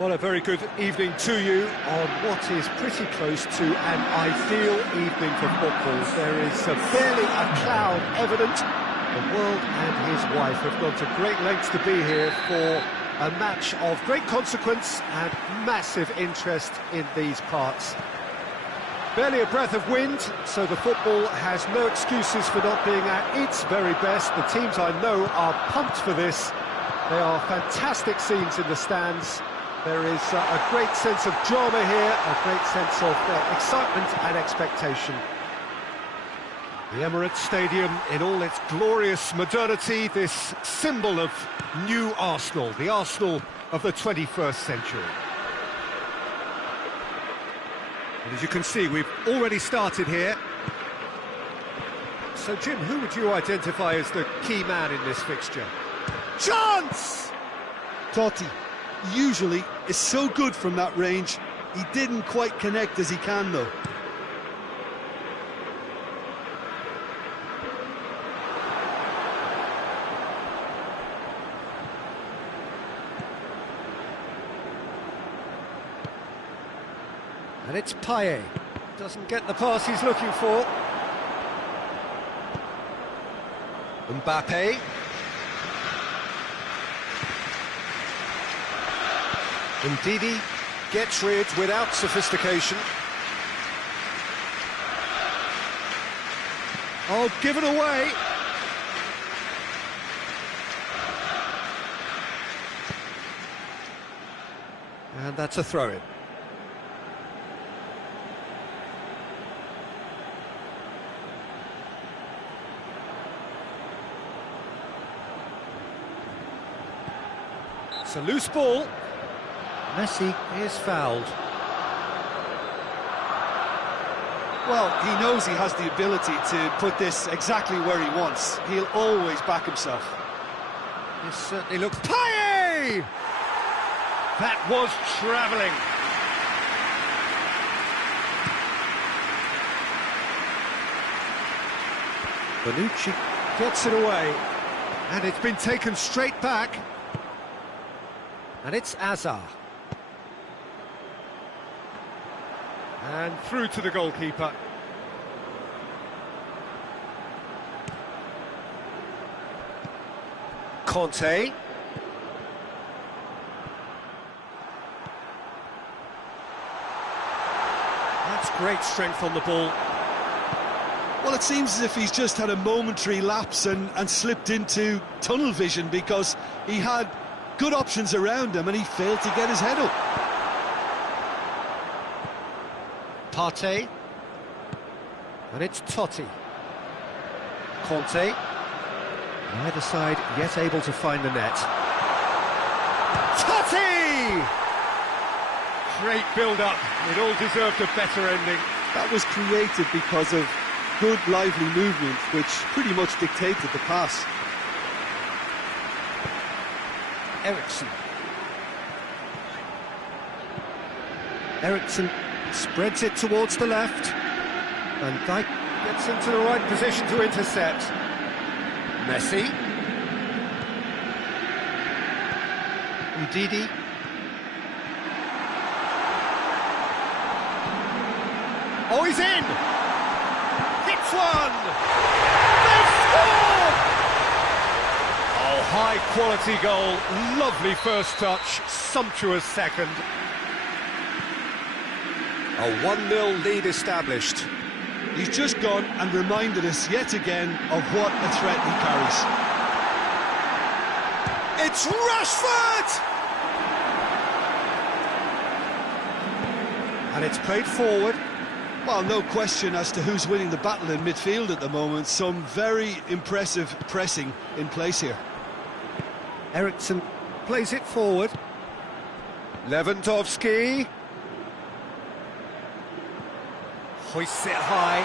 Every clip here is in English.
Well, a very good evening to you on what is pretty close to an ideal evening for football. There is barely a cloud evident. The world and his wife have gone to great lengths to be here for a match of great consequence and massive interest in these parts. Barely a breath of wind, so the football has no excuses for not being at its very best. The teams I know are pumped for this. They are fantastic scenes in the stands. There is a great sense of drama here, a great sense of excitement and expectation. The Emirates Stadium in all its glorious modernity, this symbol of new Arsenal, the Arsenal of the 21st century. And as you can see, we've already started here. So, Jim, who would you identify as the key man in this fixture? Chance! Totti usually is so good from that range. He didn't quite connect as he can, though. And it's Payet. Doesn't get the pass he's looking for. Mbappe. Ndidi gets rid without sophistication. Oh, given away. And that's a throw-in. It's a loose ball. Messi is fouled. Well, he knows he has the ability to put this exactly where he wants. He'll always back himself. This certainly looks... Payet! That was travelling. Bonucci gets it away. And it's been taken straight back. And it's Azar. And through to the goalkeeper. Conte. That's great strength on the ball. Well, it seems as if he's just had a momentary lapse and slipped into tunnel vision, because he had good options around him and he failed to get his head up. Partey. And it's Totti. Conte. Neither side yet able to find the net. Totti! Great build-up. It all deserved a better ending. That was created because of good, lively movement, which pretty much dictated the pass. Eriksen spreads it towards the left. Van Dijk gets into the right position to intercept. Messi. Ndidi. Oh, he's in! Hits one! They score! Oh, high-quality goal. Lovely first touch, sumptuous second. A 1-0 lead established. He's just gone and reminded us yet again of what a threat he carries. It's Rashford! And it's played forward. Well, no question as to who's winning the battle in midfield at the moment. Some very impressive pressing in place here. Eriksen plays it forward. Lewandowski. Hoists it high.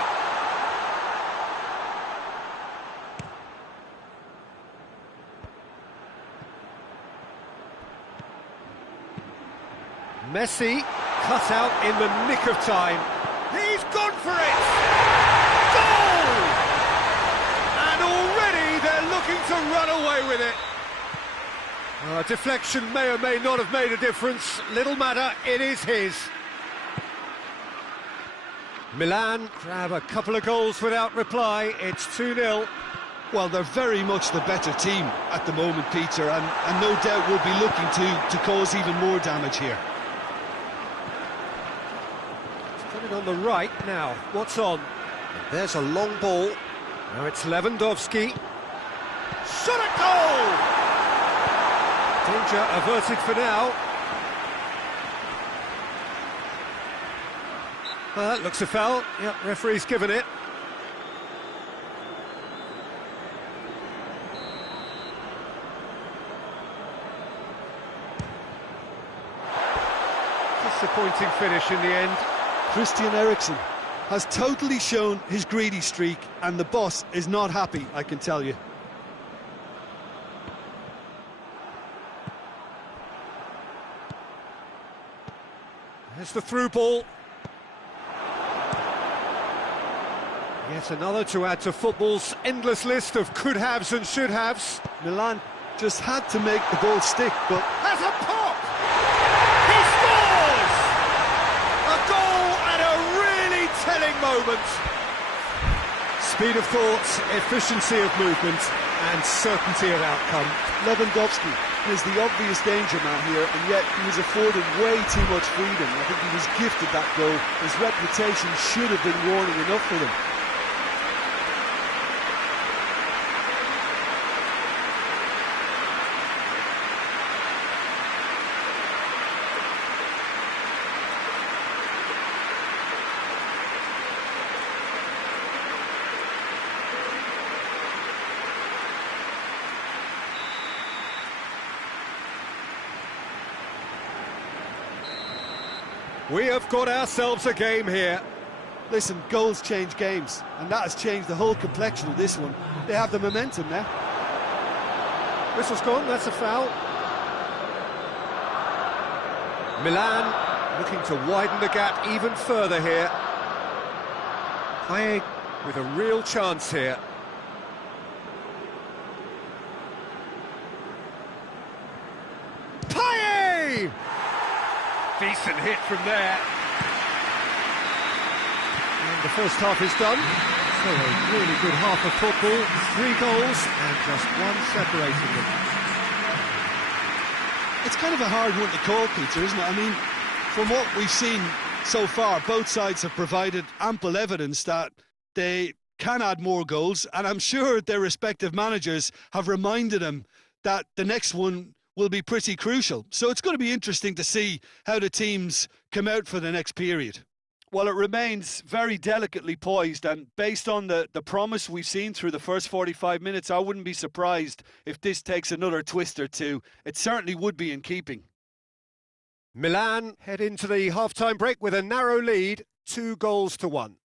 Messi cut out in the nick of time. He's gone for it! Goal! And already they're looking to run away with it. Deflection may or may not have made a difference. Little matter, it is his. Milan grab a couple of goals without reply. It's 2-0. Well, they're very much the better team at the moment, Peter, and no doubt will be looking to cause even more damage here. It's coming on the right now. What's on? And there's a long ball. Now it's Lewandowski. Shot at goal! Danger averted for now. That looks a foul. Yep, referee's given it. Disappointing finish in the end. Christian Eriksen has totally shown his greedy streak, and the boss is not happy, I can tell you. There's the through ball. Yet another to add to football's endless list of could-haves and should-haves. Milan just had to make the ball stick, but... Has a pop! He scores! A goal at a really telling moment. Speed of thought, efficiency of movement, and certainty of outcome. Lewandowski is the obvious danger man here, and yet he was afforded way too much freedom. I think he was gifted that goal. His reputation should have been warning enough for them. We have got ourselves a game here. Listen, goals change games, and that has changed the whole complexion of this one. They have the momentum now. Whistle's gone, that's a foul. Milan looking to widen the gap even further here. Payet with a real chance here. Payet! Decent hit from there. And the first half is done. So a really good half of football. 3 goals and just one separating them. It's kind of a hard one to call, Peter, isn't it? I mean, from what we've seen so far, both sides have provided ample evidence that they can add more goals, and I'm sure their respective managers have reminded them that the next one will be pretty crucial. So it's going to be interesting to see how the teams come out for the next period. Well, it remains very delicately poised, and based on the promise we've seen through the first 45 minutes, I wouldn't be surprised if this takes another twist or two. It certainly would be in keeping. Milan head into the half-time break with a narrow lead, 2-1.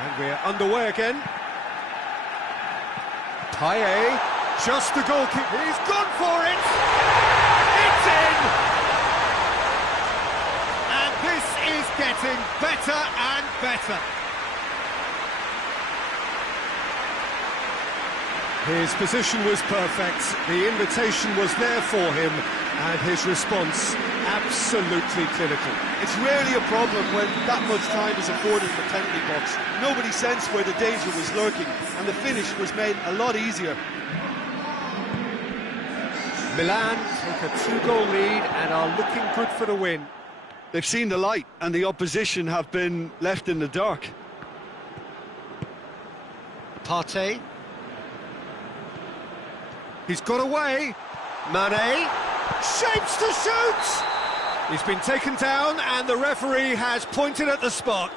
And we're underway again. Payet, just the goalkeeper. He's gone for it! It's in! And this is getting better and better. His position was perfect, the invitation was there for him, and his response absolutely clinical. It's rarely a problem when that much time is afforded in the penalty box. Nobody sensed where the danger was lurking, and the finish was made a lot easier. Milan take a 2-goal lead and are looking good for the win. They've seen the light, and the opposition have been left in the dark. Partey. He's got away. Mane. Shapes to shoot! He's been taken down and the referee has pointed at the spot.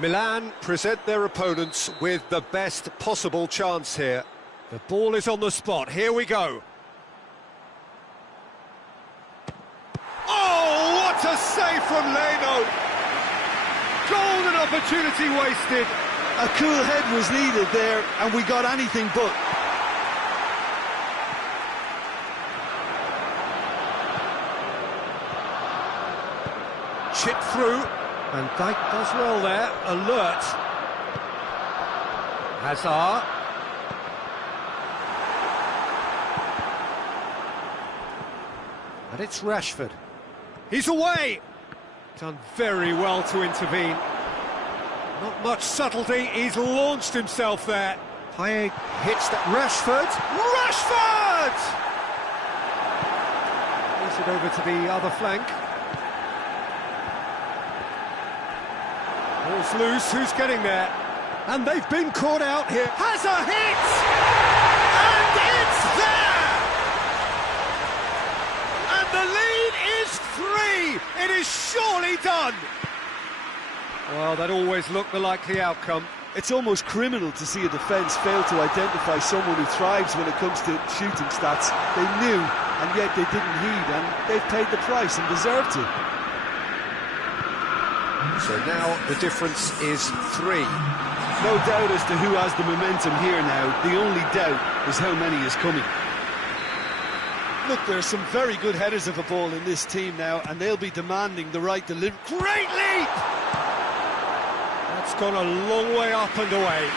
Milan present their opponents with the best possible chance here. The ball is on the spot, here we go. Oh, what a save from Leno! Golden opportunity wasted. A cool head was needed there, and we got anything but. Chip through, and Dijk does well there, alert. Hazard. And it's Rashford. He's away! Done very well to intervene. Not much subtlety, he's launched himself there. Payet hits that. Rashford! Rashford! Moves it over to the other flank. Ball's loose, who's getting there? And they've been caught out here. Has a hit! And it's there! And the lead is 3! It is surely done! Well, that always looked the likely outcome. It's almost criminal to see a defence fail to identify someone who thrives when it comes to shooting stats. They knew, and yet they didn't heed, and they've paid the price and deserved to. So now the difference is 3. No doubt as to who has the momentum here now. The only doubt is how many is coming. Look, there's some very good headers of a ball in this team now, and they'll be demanding the right delivery. Great leap! That's gone a long way up and away.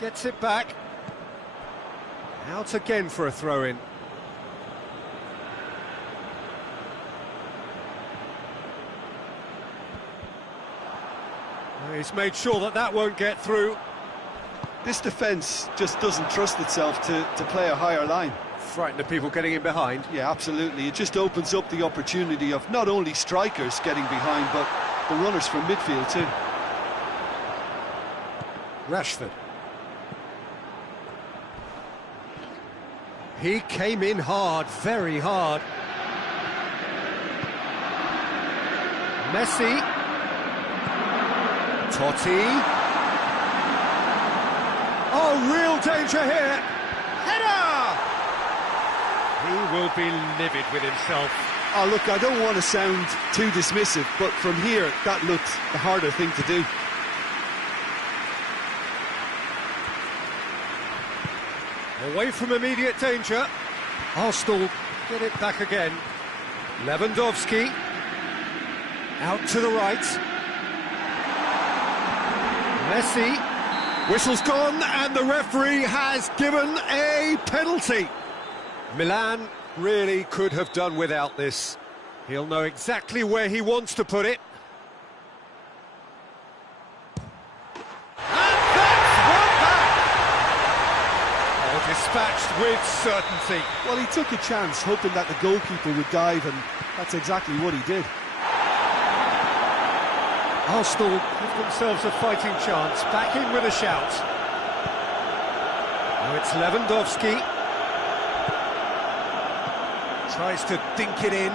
Gets it back. Out again for a throw-in. He's made sure that that won't get through. This defence just doesn't trust itself to play a higher line. Frighten the people getting in behind. Yeah, absolutely. It just opens up the opportunity of not only strikers getting behind, but the runners from midfield too. Rashford. He came in hard, very hard. Messi. Totti. Oh, real danger here. Header! He will be livid with himself. Oh, look, I don't want to sound too dismissive, but from here, that looked the harder thing to do. Away from immediate danger. Arsenal get it back again. Lewandowski. Out to the right. Messi. Whistle's gone and the referee has given a penalty. Milan really could have done without this. He'll know exactly where he wants to put it. And that's one back! Oh, dispatched with certainty. Well, he took a chance, hoping that the goalkeeper would dive, and that's exactly what he did. Arsenal give themselves a fighting chance, back in with a shout. Now it's Lewandowski. Tries to dink it in.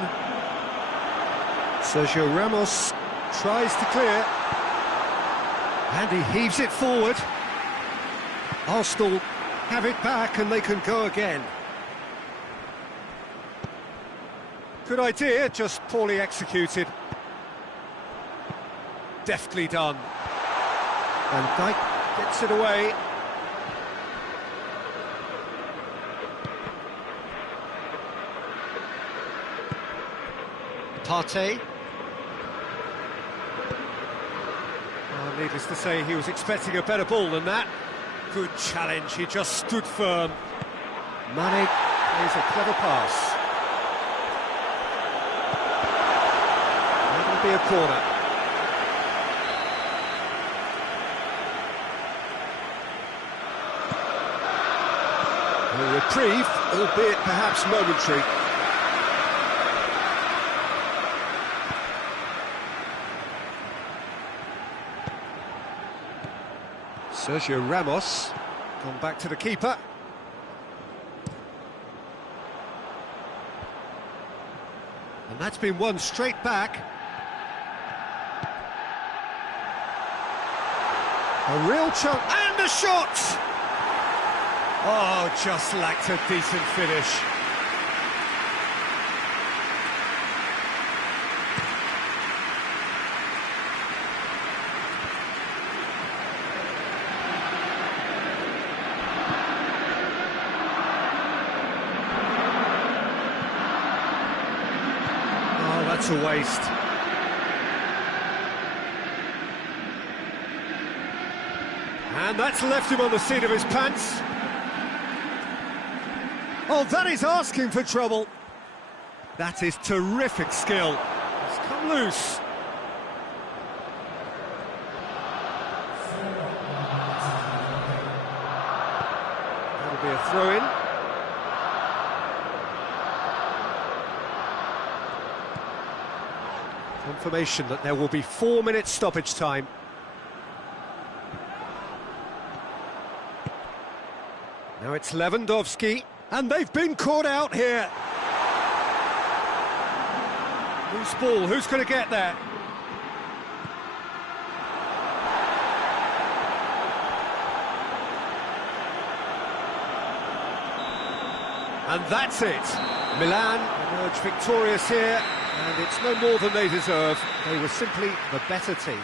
Sergio Ramos tries to clear. And he heaves it forward. Arsenal have it back and they can go again. Good idea, just poorly executed. Deftly done. And Dijk gets it away. Partey. Oh, needless to say, he was expecting a better ball than that. Good challenge, he just stood firm. Mane plays a clever pass. That'll be a corner. A reprieve, albeit perhaps momentary. Sergio Ramos, gone back to the keeper. And that's been won straight back. A real chance, and a shot! Oh, just lacked a decent finish. Oh, that's a waste. And that's left him on the seat of his pants. Oh, that is asking for trouble. That is terrific skill. It's come loose. That'll be a throw-in. Confirmation that there will be 4 minutes stoppage time. Now it's Lewandowski, and they've been caught out here. Loose ball, who's going to get there? And that's it. Milan emerge victorious here, and it's no more than they deserve. They were simply the better team.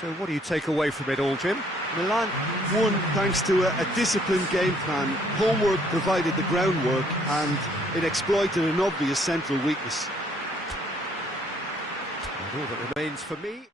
So what do you take away from it all, Jim? Milan won thanks to a disciplined game plan. Homework provided the groundwork, and it exploited an obvious central weakness. And all that remains for me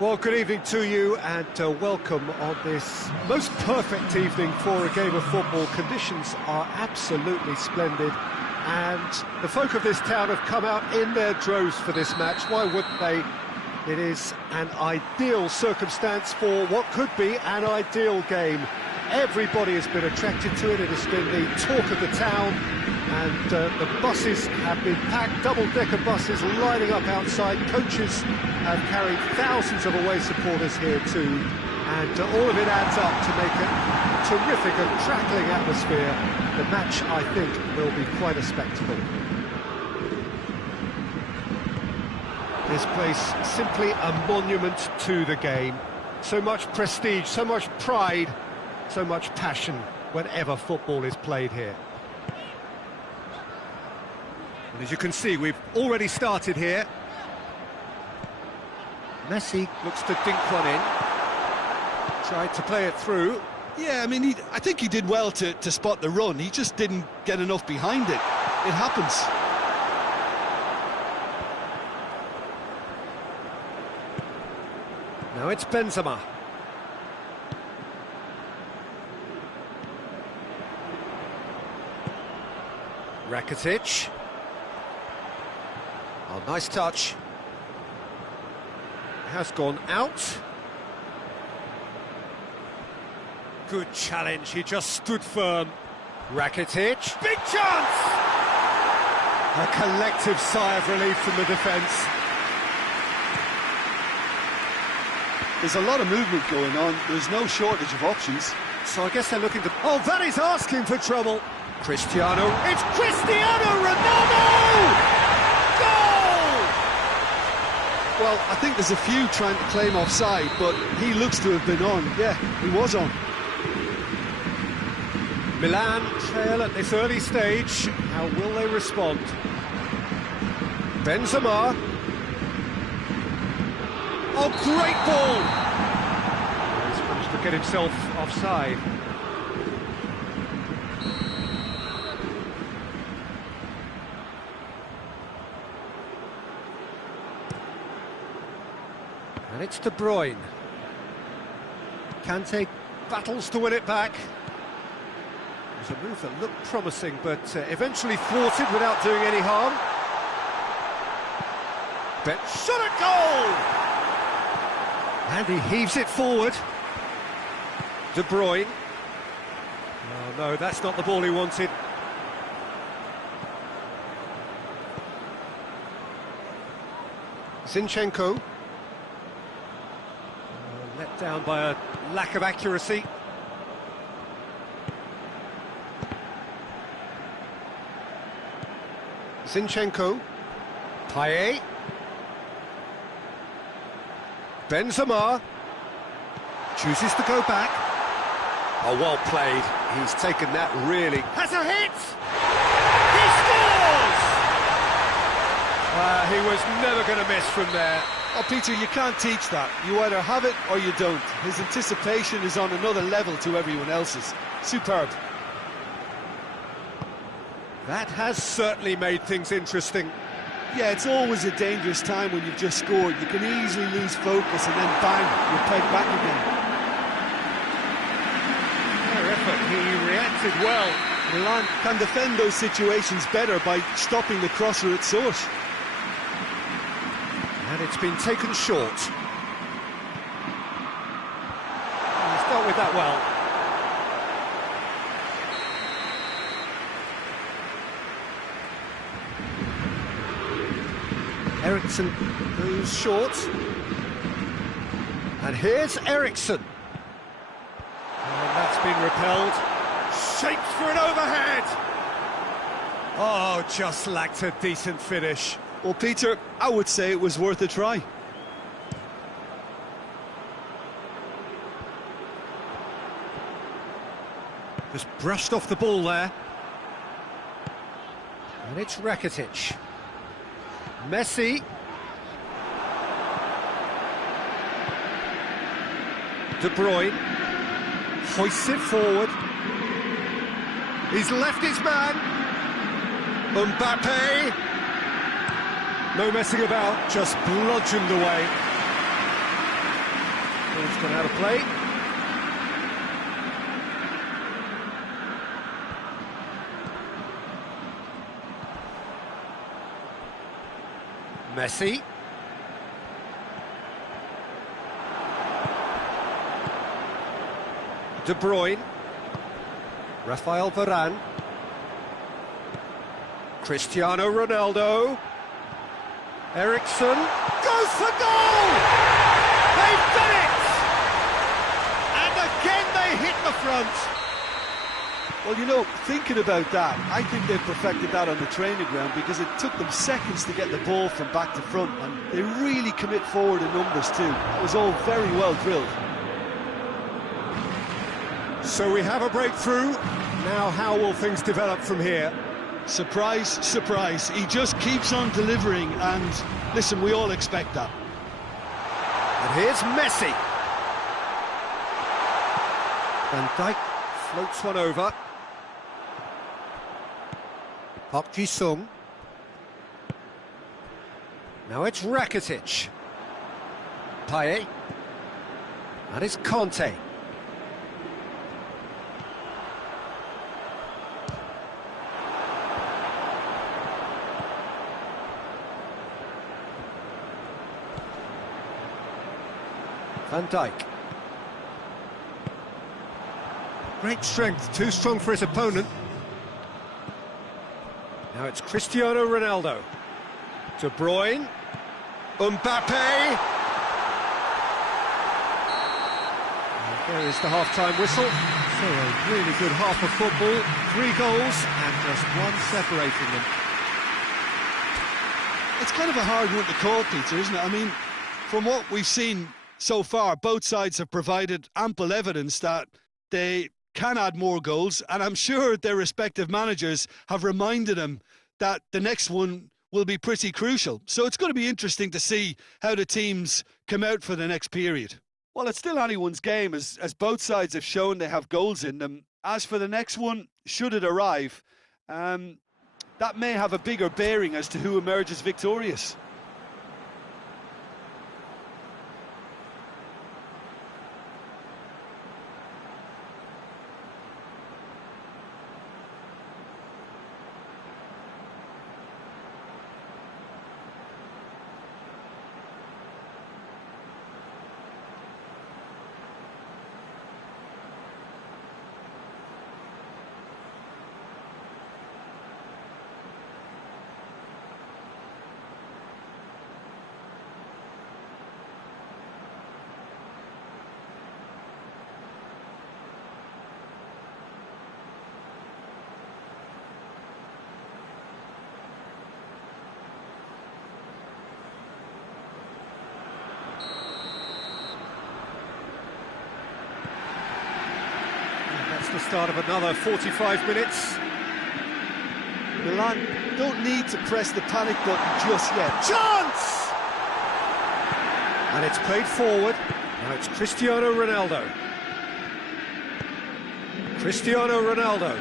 Well, good evening to you and welcome on this most perfect evening for a game of football. Conditions are absolutely splendid and the folk of this town have come out in their droves for this match. Why wouldn't they? It is an ideal circumstance for what could be an ideal game. Everybody has been attracted to it. It has been the talk of the town, and the buses have been packed, double-decker buses lining up outside. Coaches have carried thousands of away supporters here too, and all of it adds up to make a terrific and crackling atmosphere. The match, I think, will be quite a spectacle. This place simply a monument to the game. So much prestige, so much pride, so much passion whenever football is played here. And as you can see, we've already started here. Messi looks to dink one in. Tried to play it through. Yeah, I mean, I think he did well to spot the run. He just didn't get enough behind it. It happens. Now it's Benzema. Rakitic. Oh, nice touch. Has gone out. Good challenge, he just stood firm. Rakitic, big chance! A collective sigh of relief from the defence. There's a lot of movement going on. There's no shortage of options. So I guess they're looking to... Oh, that is asking for trouble. Cristiano, it's Cristiano Ronaldo! Goal! Well, I think there's a few trying to claim offside, but he looks to have been on. Yeah, he was on. Milan trail at this early stage. How will they respond? Benzema. Oh, great ball! He's managed to get himself offside. And it's De Bruyne. Kante battles to win it back. It was a move that looked promising, but eventually thwarted without doing any harm. Shot at goal! And he heaves it forward. De Bruyne. Oh no, that's not the ball he wanted. Zinchenko. Let down by a lack of accuracy. Zinchenko. Payet. Benzema. Chooses to go back. Oh, well played. He's taken that really. Has a hit! He scores! He was never going to miss from there. Oh, Peter, you can't teach that. You either have it or you don't. His anticipation is on another level to everyone else's. Superb. That has certainly made things interesting. Yeah, it's always a dangerous time when you've just scored. You can easily lose focus and then bang, you're pegged back again. Fair effort, he reacted well. Milan can defend those situations better by stopping the crosser at source. And it's been taken short. He's dealt with that well. Eriksson goes short. And here's Eriksson. And that's been repelled. Shaped for an overhead. Oh, just lacked a decent finish. Well, Peter, I would say it was worth a try. Just brushed off the ball there. And it's Rakitic. Messi. De Bruyne. Hoists it forward. He's left his man. Mbappe. No messing about, just bludgeoned away. one out of play. Messi. De Bruyne. Rafael Varane. Cristiano Ronaldo. Eriksen goes for goal! They've done it! And again they hit the front. Well, you know, thinking about that, I think they've perfected that on the training ground because it took them seconds to get the ball from back to front, and they really commit forward in numbers too. That was all very well drilled. So we have a breakthrough. Now how will things develop from here? Surprise, surprise. He just keeps on delivering, and listen, we all expect that. And here's Messi. Van Dijk floats one over. Park Ji-sung. Now it's Rakitic. Payet. And it's Conte. Van Dijk. Great strength, too strong for his opponent. Now it's Cristiano Ronaldo. De Bruyne. Mbappe. And there is the half-time whistle. So a really good half of football. 3 goals and just one separating them. It's kind of a hard one to call, Peter, isn't it? I mean, from what we've seen so far, both sides have provided ample evidence that they can add more goals, and I'm sure their respective managers have reminded them that the next one will be pretty crucial. So it's going to be interesting to see how the teams come out for the next period. Well, it's still anyone's game, as both sides have shown they have goals in them. As for the next one, should it arrive, that may have a bigger bearing as to who emerges victorious. The start of another 45 minutes. Milan don't need to press the panic button just yet. Chance! And it's played forward. Now it's Cristiano Ronaldo. Cristiano Ronaldo.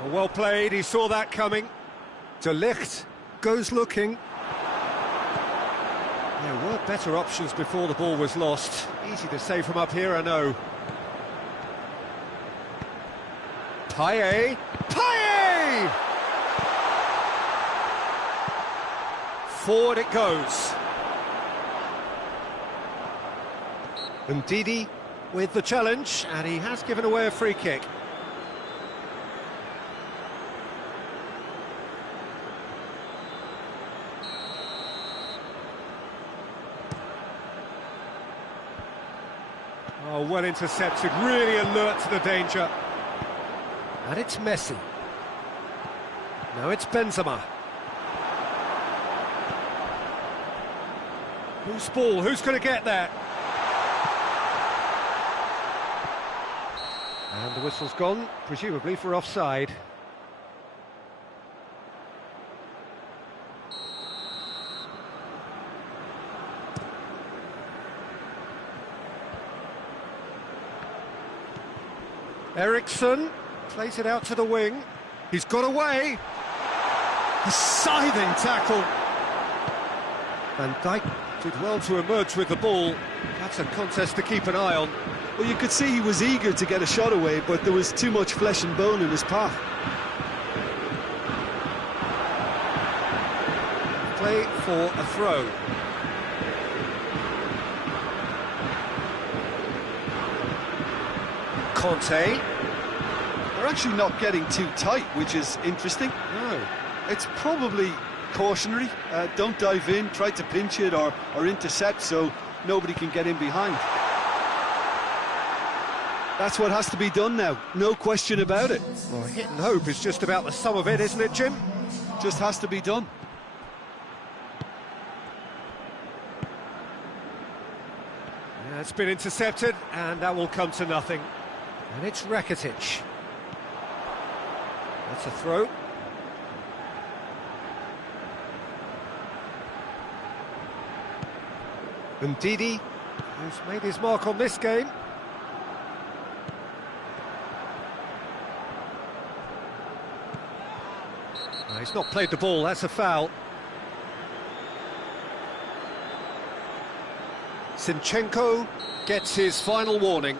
Oh, well played, he saw that coming. De Ligt goes looking. There were better options before the ball was lost. Easy to say from up here, I know. Payet! Payet! Forward it goes. And Ndidi with the challenge, and he has given away a free kick. Oh, well intercepted, really alert to the danger. And it's Messi. Now it's Benzema. Whose ball? Who's going to get that? And the whistle's gone, presumably for offside. Eriksen plays it out to the wing. He's got away. A scything tackle. Van Dijk did well to emerge with the ball. That's a contest to keep an eye on. Well, you could see he was eager to get a shot away, but there was too much flesh and bone in his path. Play for a throw. Conte. They're actually not getting too tight, which is interesting. No. It's probably cautionary. Don't dive in, try to pinch it or intercept so nobody can get in behind. That's what has to be done now, no question about it. Well, hit and hope is just about the sum of it, isn't it, Jim? Just has to be done. Yeah, it's been intercepted, and that will come to nothing. And it's Rakitic. That's a throw. Ndidi, who's made his mark on this game. No, he's not played the ball, that's a foul. Zinchenko gets his final warning.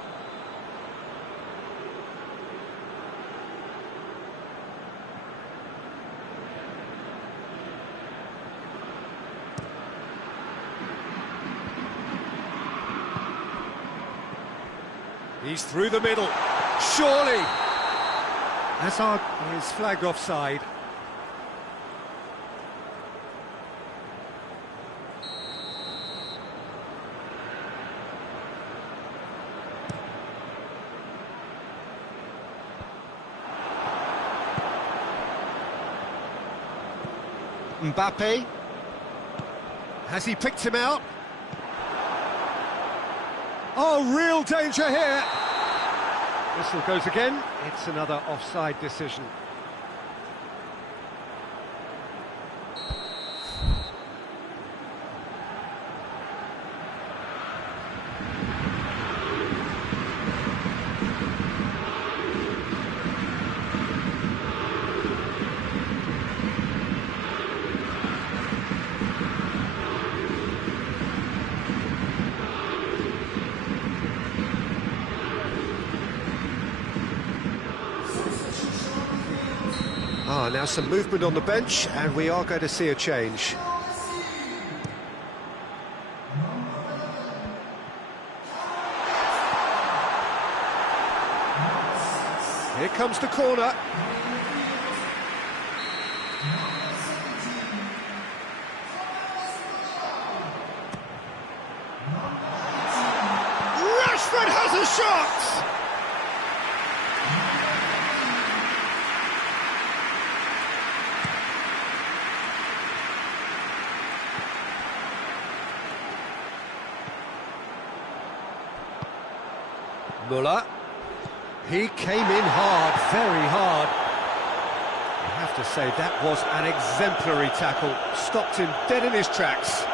He's through the middle. Surely! Hazard is flagged offside. Mbappe. Has he picked him out? Oh, real danger here. Whistle goes again. It's another offside decision. Now some movement on the bench, and we are going to see a change. Here comes the corner. Rashford has a shot! Muller. He came in hard, very hard. I have to say, that was an exemplary tackle. Stopped him dead in his tracks.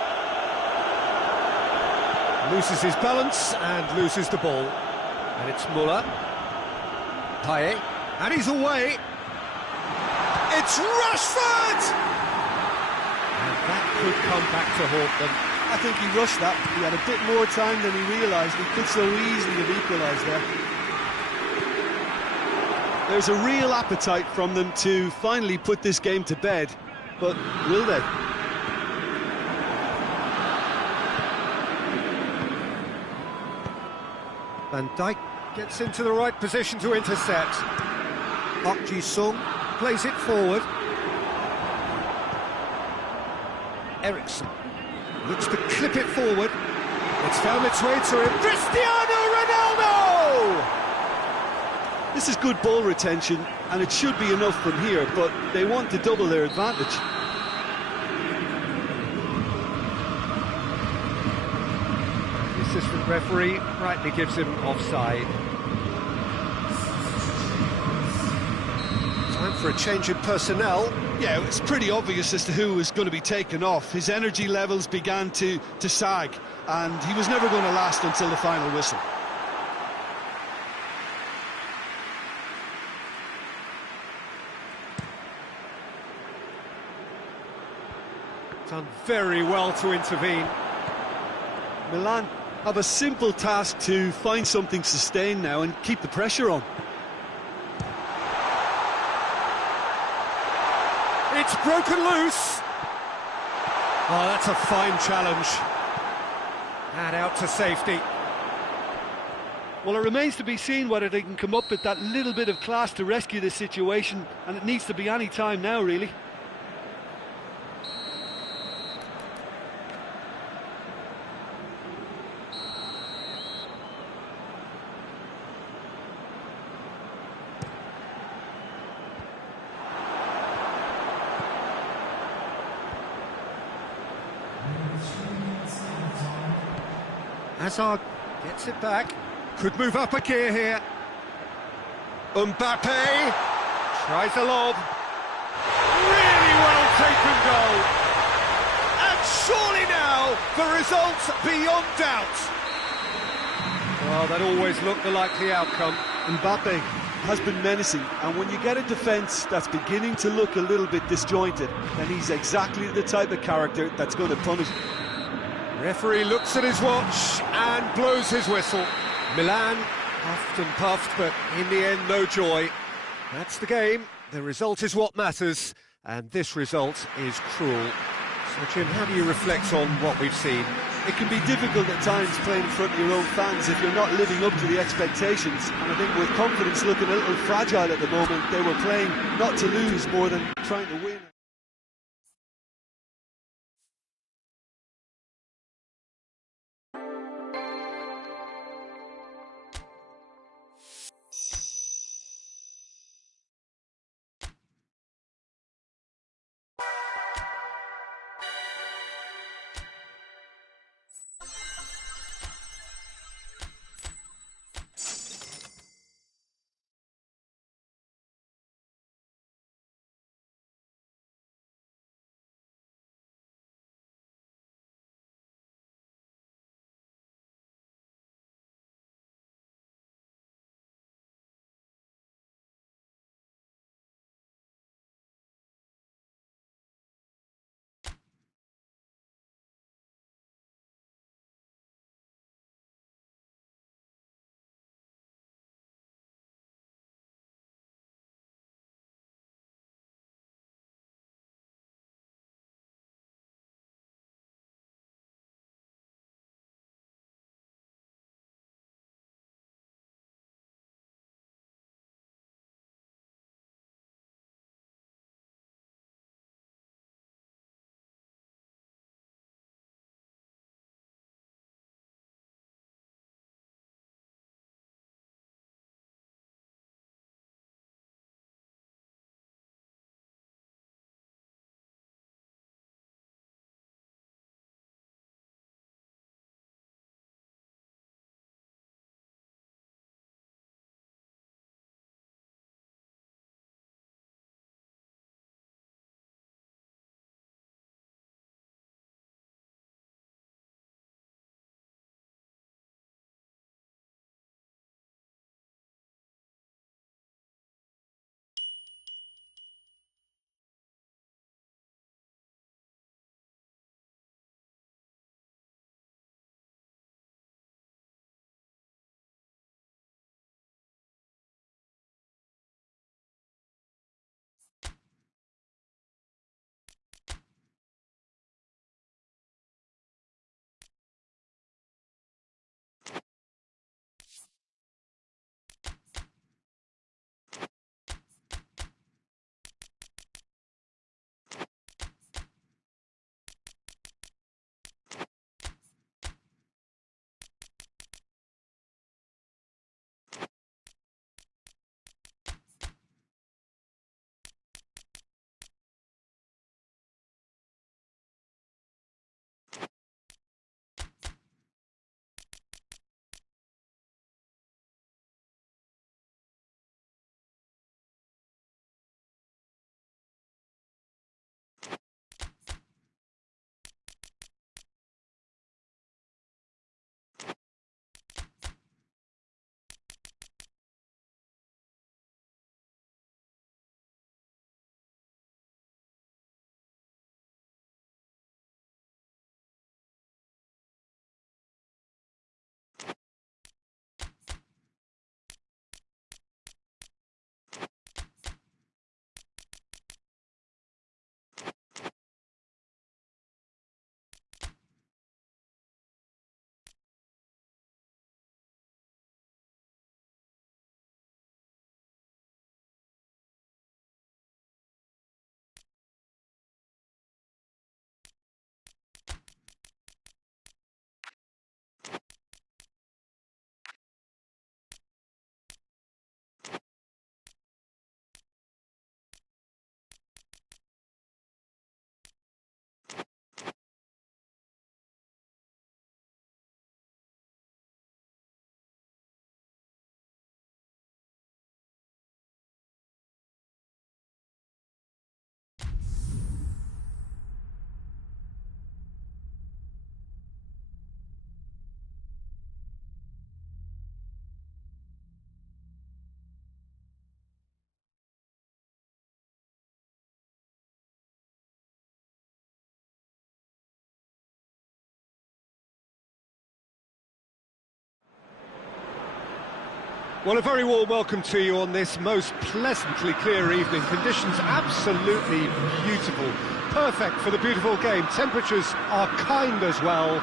Loses his balance and loses the ball. And it's Muller. Payet. And he's away. It's Rashford! And that could come back to haunt them. I think he rushed that. He had a bit more time than he realised. He could so easily have equalised there. There's a real appetite from them to finally put this game to bed, but will they? Van Dijk gets into the right position to intercept. Park Ji-sung plays it forward. Eriksen looks to clip it forward. It's found its way to him. Cristiano Ronaldo! This is good ball retention, and it should be enough from here, but they want to double their advantage. The assistant referee rightly gives him offside. Time for a change in personnel. Yeah, it's pretty obvious as to who was going to be taken off. His energy levels began to sag, and he was never going to last until the final whistle. Done very well to intervene. Milan have a simple task to find something sustained now and keep the pressure on. It's broken loose. Oh, that's a fine challenge. And out to safety. Well, it remains to be seen whether they can come up with that little bit of class to rescue this situation, and it needs to be any time now, really. Hazard gets it back. Could move up a gear here. Mbappe tries a lob. Really well taken goal. And surely now the result's beyond doubt. Well, that always looked the likely outcome. Mbappe has been menacing, and when you get a defence that's beginning to look a little bit disjointed, then he's exactly the type of character that's going to punish. Referee looks at his watch and blows his whistle. Milan puffed and puffed, but in the end, no joy. That's the game. The result is what matters, and this result is cruel. So, Jim, how do you reflect on what we've seen? It can be difficult at times playing in front of your own fans if you're not living up to the expectations, and I think with confidence looking a little fragile at the moment, they were playing not to lose more than trying to win. Well, a very warm welcome to you on this most pleasantly clear evening. Conditions absolutely beautiful. Perfect for the beautiful game. Temperatures are kind as well.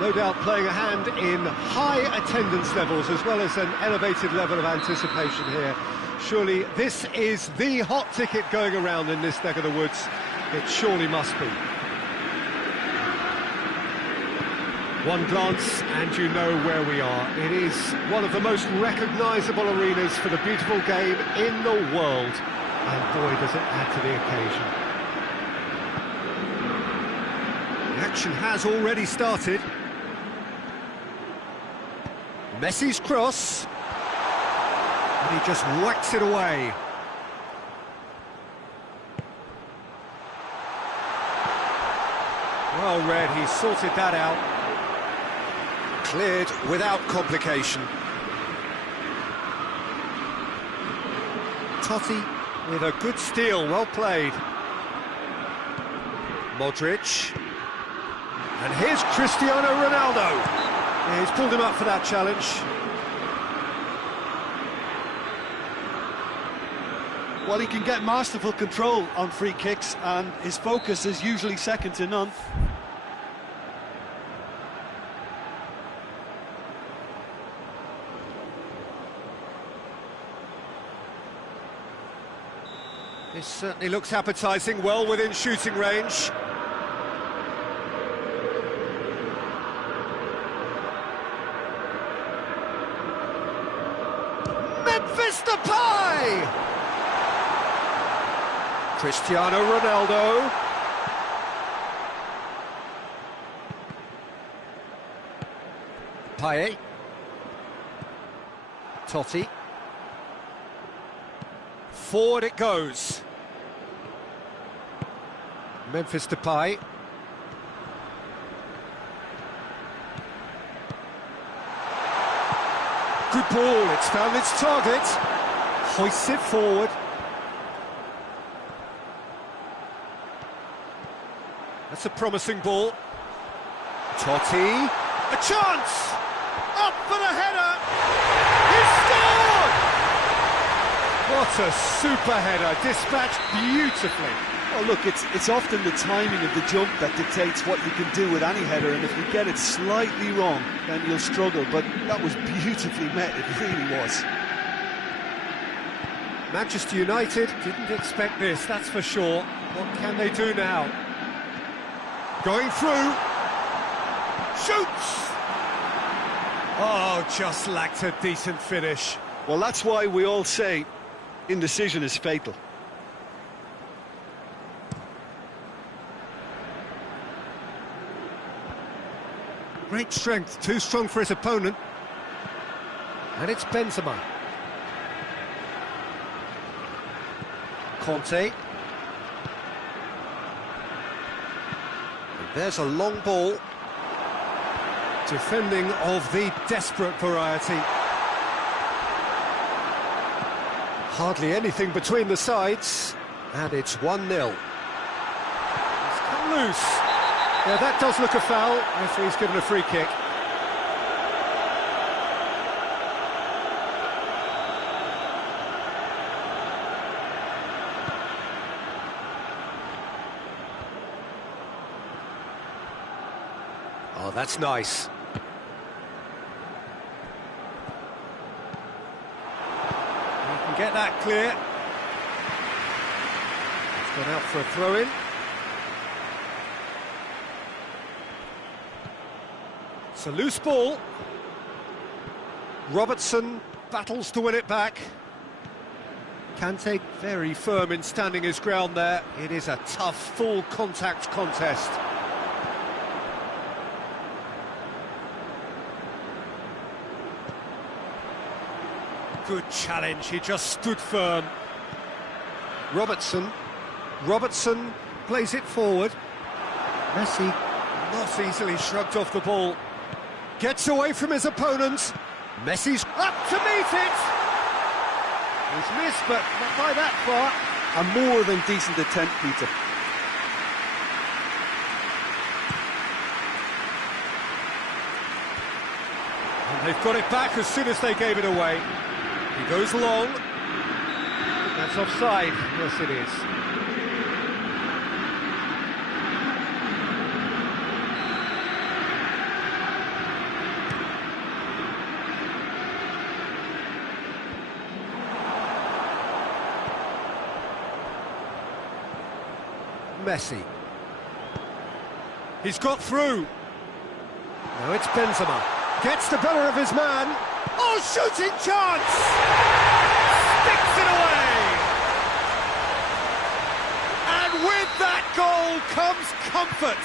No doubt playing a hand in high attendance levels as well as an elevated level of anticipation here. Surely this is the hot ticket going around in this neck of the woods. It surely must be. One glance and you know where we are. It is one of the most recognisable arenas for the beautiful game in the world. And boy, does it add to the occasion. The action has already started. Messi's cross. And he just whacks it away. Well read, he sorted that out. Cleared without complication. Totti with a good steal, well played. Modric. And here's Cristiano Ronaldo. Yeah, he's pulled him up for that challenge. Well, he can get masterful control on free kicks, and his focus is usually second to none. This certainly looks appetising, well within shooting range. Memphis Depay! Cristiano Ronaldo. Payet. Totti. Forward it goes. Memphis Depay. Good ball, it's found its target. Hoists it forward. That's a promising ball. Totti. A chance! Up for the header! He scored! What a super header, dispatched beautifully. Oh, look, it's often the timing of the jump that dictates what you can do with any header, and if you get it slightly wrong, then you'll struggle, but that was beautifully met, it really was. Manchester United didn't expect this, that's for sure. What can they do now? Going through. Shoots! Oh, just lacked a decent finish. Well, that's why we all say indecision is fatal. Great strength, too strong for his opponent. And it's Benzema. Conte. And there's a long ball. Defending of the desperate variety. Hardly anything between the sides. And it's 1-0. It's come loose. Yeah, that does look a foul. Referee's given a free kick. Oh, that's nice. He can get that clear. It's gone out for a throw-in. It's a loose ball. Robertson battles to win it back. Kante very firm in standing his ground there. It is a tough, full contact contest. Good challenge, he just stood firm. Robertson plays it forward. Messi not easily shrugged off the ball. Gets away from his opponent. Messi's up to meet it. He's missed, but not by that far. A more than decent attempt, Peter. And they've got it back as soon as they gave it away. He goes long. That's offside. Yes, it is. Messi. He's got through. Now it's Benzema. Gets the better of his man. Oh, shooting chance! Sticks it away! And with that goal comes comfort.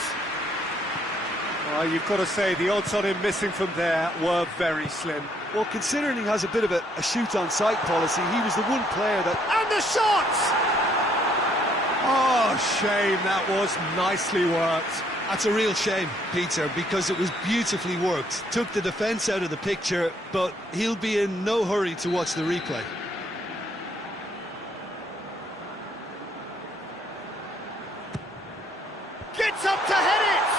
Well, you've got to say the odds on him missing from there were very slim. Well, considering he has a bit of a shoot-on-sight policy, he was the one player that... And the shot! Oh, shame, that was nicely worked. That's a real shame, Peter, because it was beautifully worked. Took the defence out of the picture, but he'll be in no hurry to watch the replay. Gets up to head it!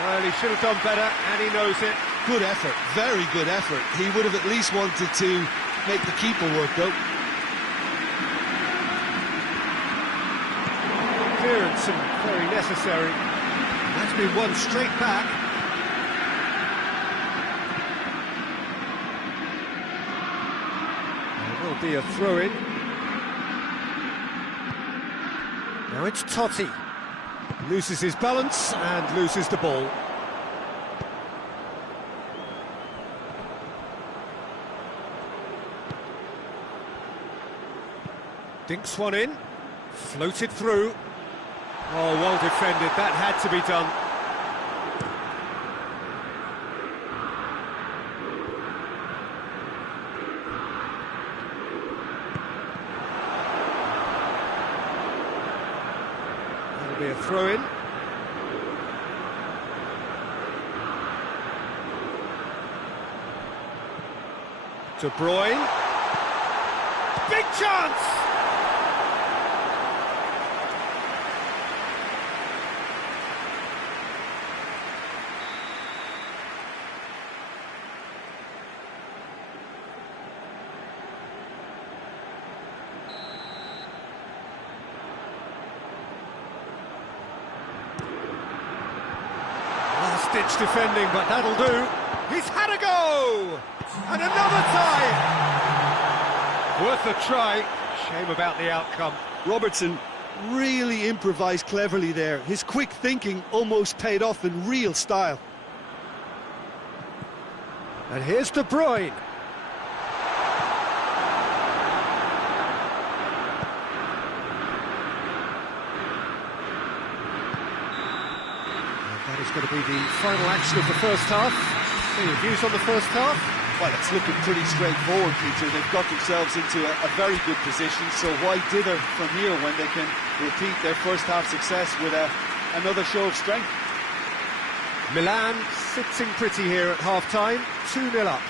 Well, he should have done better, and he knows it. Good effort, very good effort. He would have at least wanted to make the keeper work, though. Clearance and very necessary. That's been won straight back. There will be a throw-in. Now it's Totti. Loses his balance and loses the ball. Dinks one in. Floated through. Oh, well defended, that had to be done. That'll be a throw-in. De Bruyne. Big chance! Ditch defending, but that'll do. He's had a go! And another time! Worth a try. Shame about the outcome. Robertson really improvised cleverly there. His quick thinking almost paid off in real style. And here's De Bruyne. That is going to be the final action of the first half. Any views on the first half? Well, it's looking pretty straightforward, Peter. They've got themselves into a very good position, so why dither from here when they can repeat their first half success with another show of strength? Milan sitting pretty here at half-time, 2-0 up.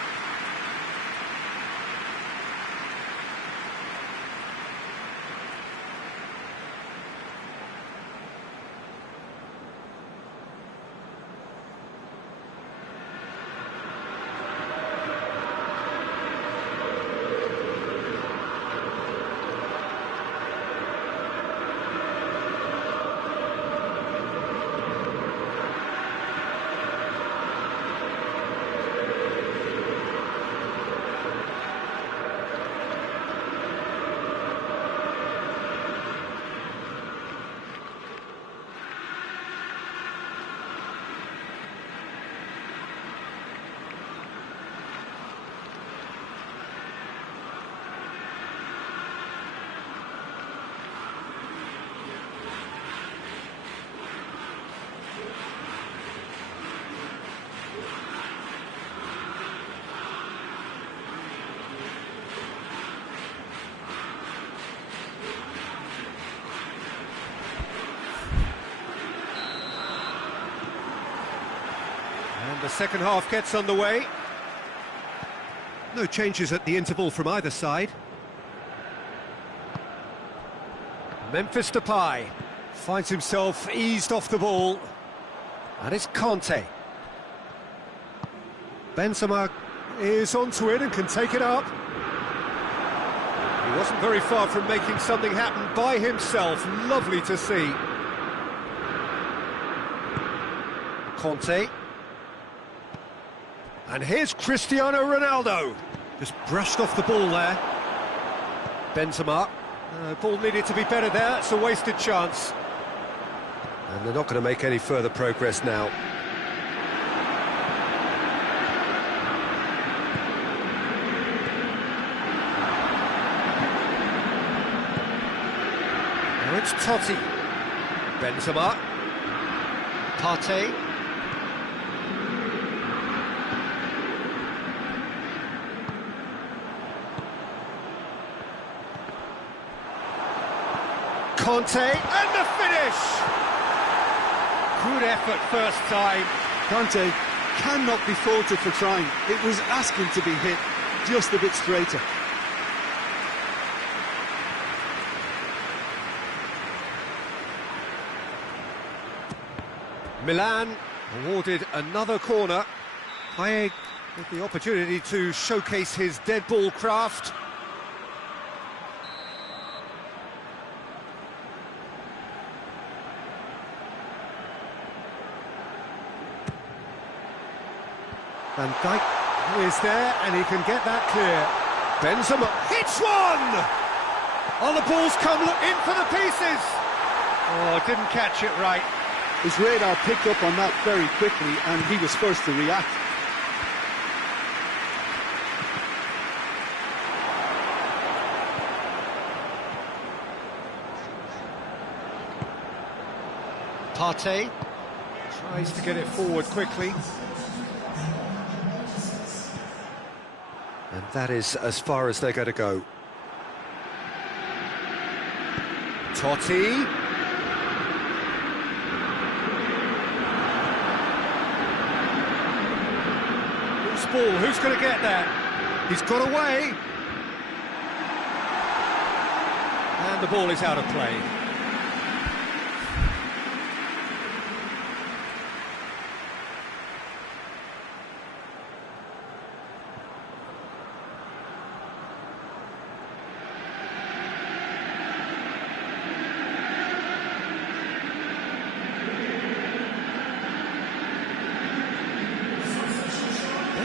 The second half gets underway. No changes at the interval from either side. Memphis Depay finds himself eased off the ball. And it's Conte. Benzema is onto it and can take it up. He wasn't very far from making something happen by himself. Lovely to see. Conte. And here's Cristiano Ronaldo. Just brushed off the ball there. Benzema. Ball needed to be better there. It's a wasted chance. And they're not going to make any further progress now. Now it's Totti. Benzema. Partey. Conte, and the finish! Good effort first time. Conte cannot be faulted for trying. It was asking to be hit just a bit straighter. Milan awarded another corner. Payet with the opportunity to showcase his dead ball craft. Van Dijk is there, and he can get that clear. Benzema hits one! Oh, the ball's come in for the pieces! Oh, didn't catch it right. His radar picked up on that very quickly, and he was first to react. Partey tries to get it forward quickly. And that is as far as they're going to go. Totti. Loose ball, who's going to get that? He's got away. And the ball is out of play.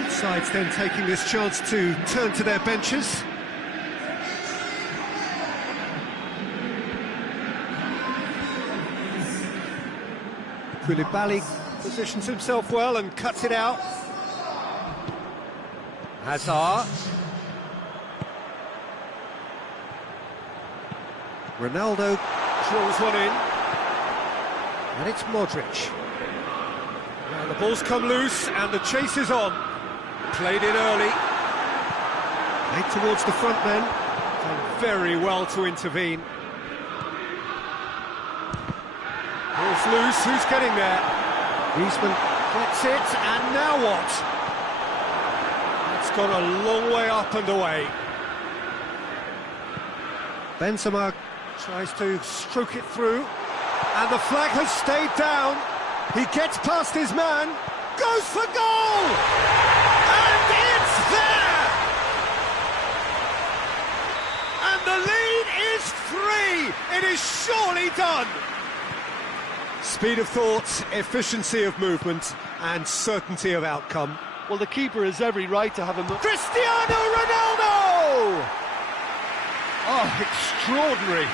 Sides then taking this chance to turn to their benches. Koulibaly positions himself well and cuts it out. Hazard. Ronaldo drills one in. And it's Modric. And the ball's come loose and the chase is on. Played in early. Played towards the front men. Done very well to intervene. Ball's loose, who's getting there? Griezmann gets it, and now what? It's gone a long way up and away. Benzema tries to stroke it through, and the flag has stayed down. He gets past his man, goes for goal! And it's there! And the lead is 3! It is surely done! Speed of thought, efficiency of movement, and certainty of outcome. Well, the keeper has every right to have him. Cristiano Ronaldo! Oh, extraordinary.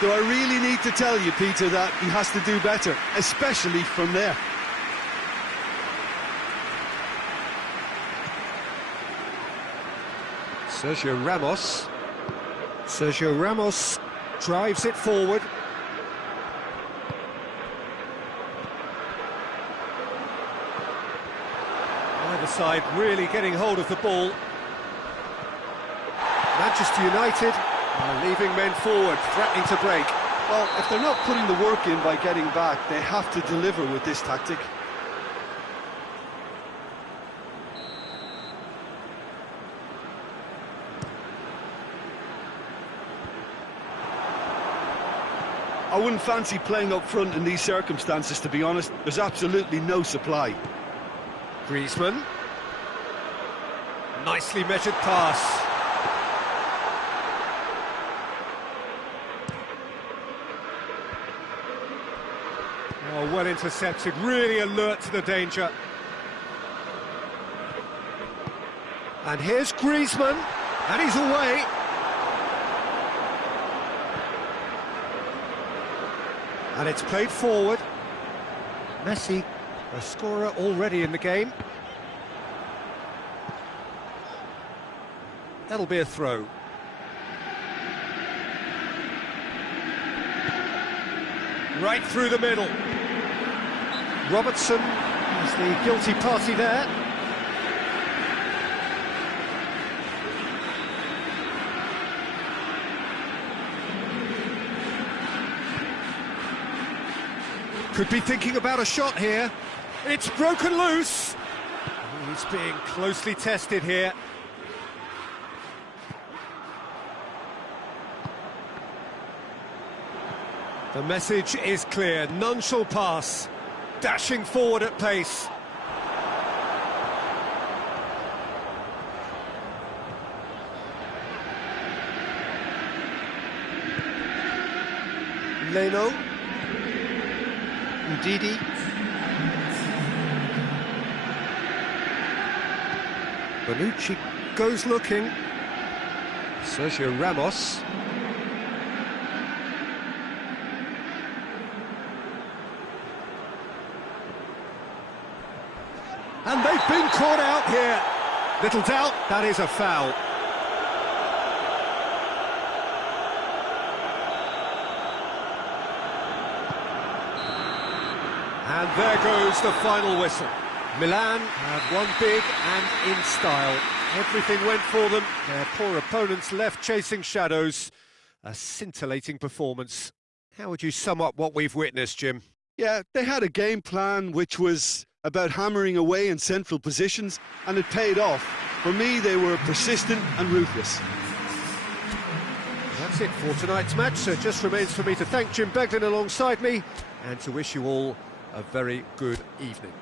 Do I really need to tell you, Peter, that he has to do better, especially from there? Sergio Ramos. Sergio Ramos drives it forward. Either side really getting hold of the ball. Manchester United are leaving men forward, threatening to break. Well, if they're not putting the work in by getting back, they have to deliver with this tactic. I wouldn't fancy playing up front in these circumstances, to be honest. There's absolutely no supply. Griezmann. Nicely measured pass. Oh, well intercepted, really alert to the danger. And here's Griezmann, and he's away. And it's played forward. Messi, a scorer already in the game. That'll be a throw. Right through the middle. Robertson is the guilty party there. Could be thinking about a shot here. It's broken loose. He's being closely tested here. The message is clear, none shall pass. Dashing forward at pace. Leno. Ndidi. Bonucci goes looking. Sergio Ramos. And they've been caught out here. Little doubt, that is a foul. And there goes the final whistle. Milan had won big and in style. Everything went for them. Their poor opponents left chasing shadows. A scintillating performance. How would you sum up what we've witnessed, Jim? Yeah, they had a game plan which was about hammering away in central positions, and it paid off. For me, they were persistent and ruthless. That's it for tonight's match, so it just remains for me to thank Jim Beglin alongside me and to wish you all a very good evening.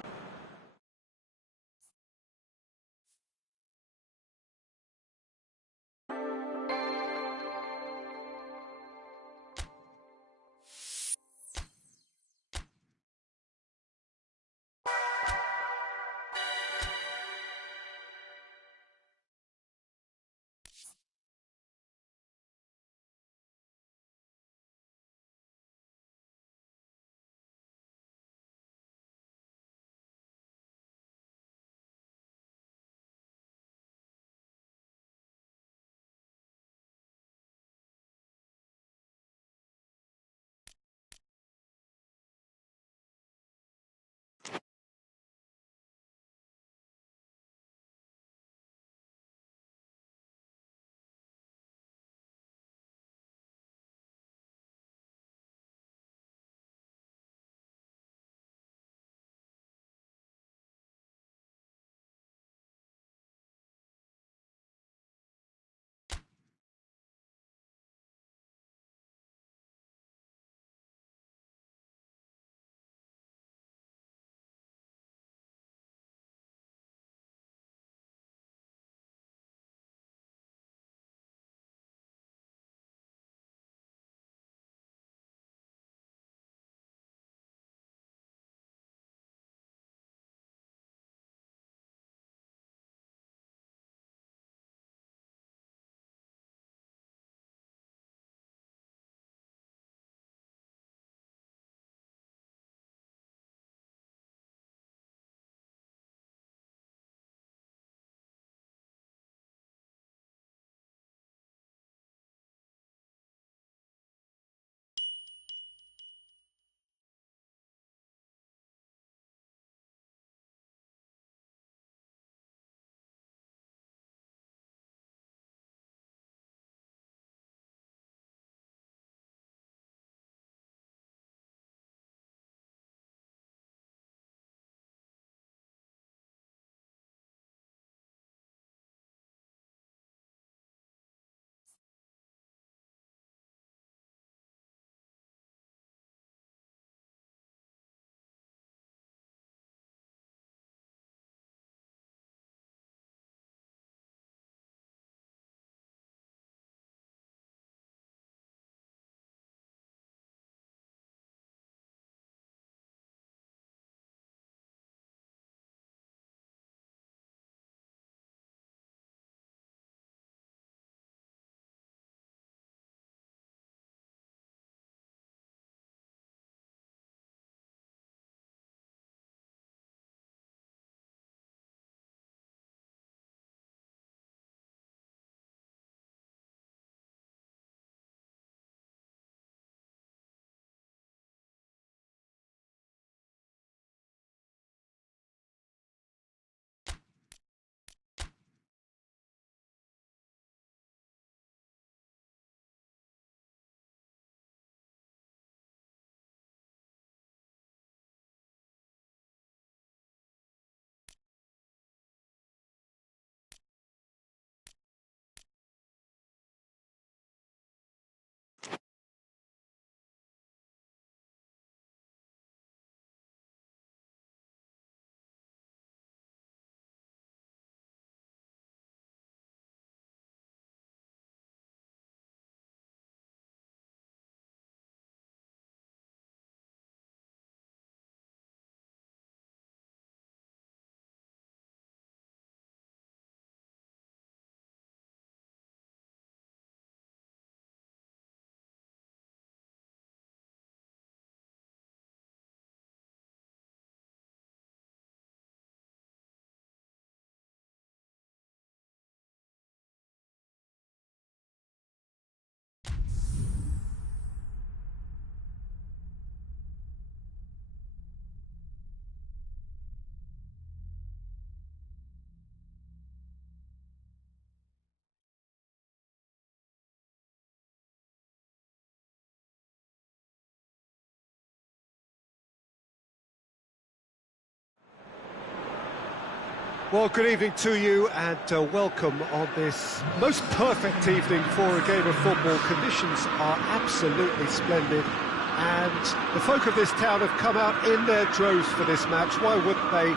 Well, good evening to you and welcome on this most perfect evening for a game of football. Conditions are absolutely splendid and the folk of this town have come out in their droves for this match. Why wouldn't they?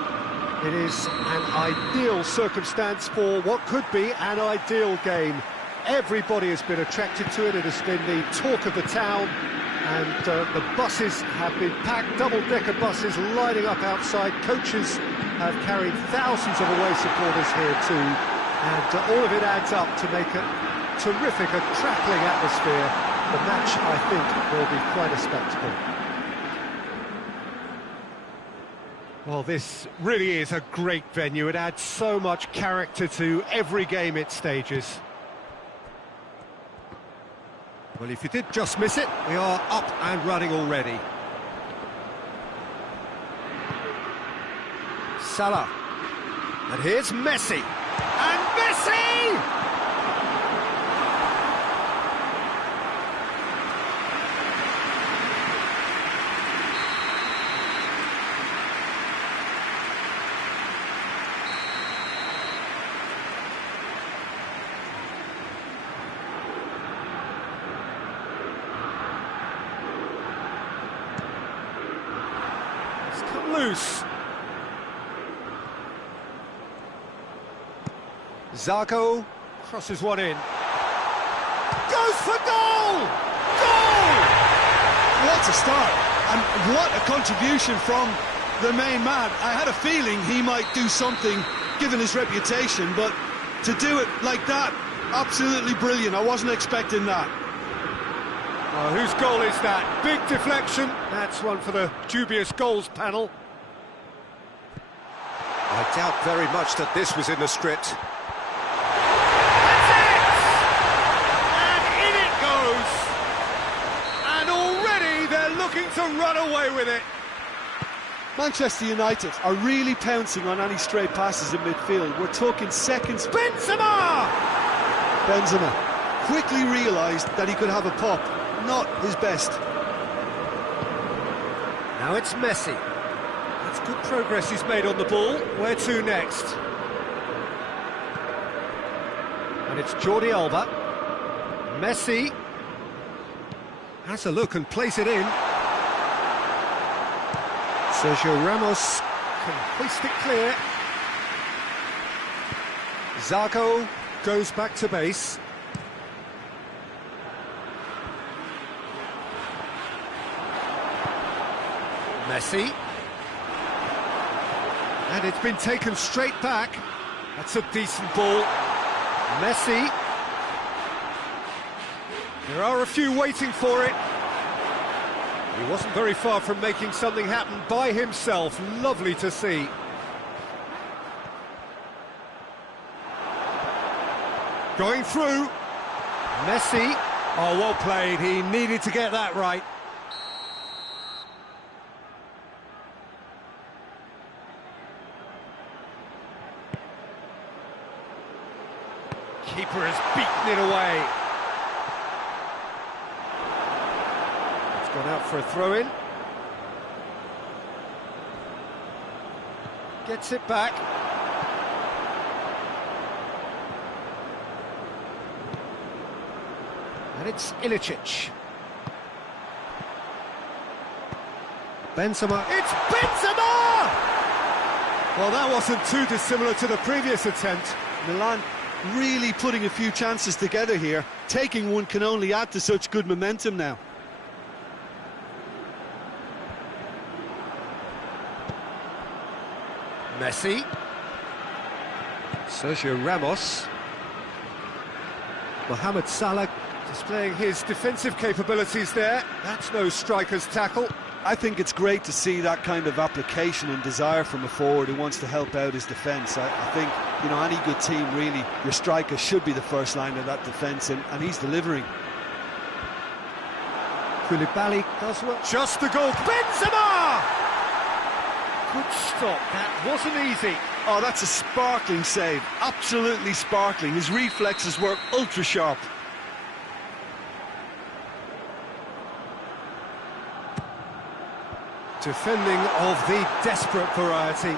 It is an ideal circumstance for what could be an ideal game. Everybody has been attracted to it. It has been the talk of the town, and the buses have been packed, double-decker buses lining up outside. Coaches have carried thousands of away supporters here too, and all of it adds up to make a terrific, a crackling atmosphere. The match, I think, will be quite a spectacle. Well, this really is a great venue. It adds so much character to every game it stages. Well, if you did just miss it, we are up and running already. Salah. And here's Messi. And Messi! Loose. Zarco crosses one in. Goes for goal! Goal! What a start, and what a contribution from the main man. I had a feeling he might do something, given his reputation, but to do it like that, absolutely brilliant. I wasn't expecting that. Oh, whose goal is that? Big deflection. That's one for the dubious goals panel. I doubt very much that this was in the script. That's it! And in it goes! And already they're looking to run away with it. Manchester United are really pouncing on any stray passes in midfield. We're talking seconds. Benzema! Benzema quickly realised that he could have a pop. Not his best. Now it's Messi. That's good progress he's made on the ball. Where to next? And it's Jordi Alba. Messi has a look and plays it in. Sergio Ramos can hoist it clear. Zarco goes back to base. Messi. And it's been taken straight back. That's a decent ball. Messi. There are a few waiting for it. He wasn't very far from making something happen by himself. Lovely to see. Going through. Messi. Oh, well played. He needed to get that right. Keeper has beaten it away. It's gone out for a throw-in. Gets it back. And it's Ilicic. Benzema. It's Benzema! Well, that wasn't too dissimilar to the previous attempt. Milan really putting a few chances together here. Taking one can only add to such good momentum now. Messi. Sergio Ramos. Mohamed Salah displaying his defensive capabilities there. That's no striker's tackle. I think it's great to see that kind of application and desire from a forward who wants to help out his defence. I think, you know, any good team, really, your striker should be the first line of that defence, and he's delivering. Koulibaly does well. Just the goal. Benzema! Good stop. That wasn't easy. Oh, that's a sparkling save. Absolutely sparkling. His reflexes were ultra-sharp. Defending of the desperate variety.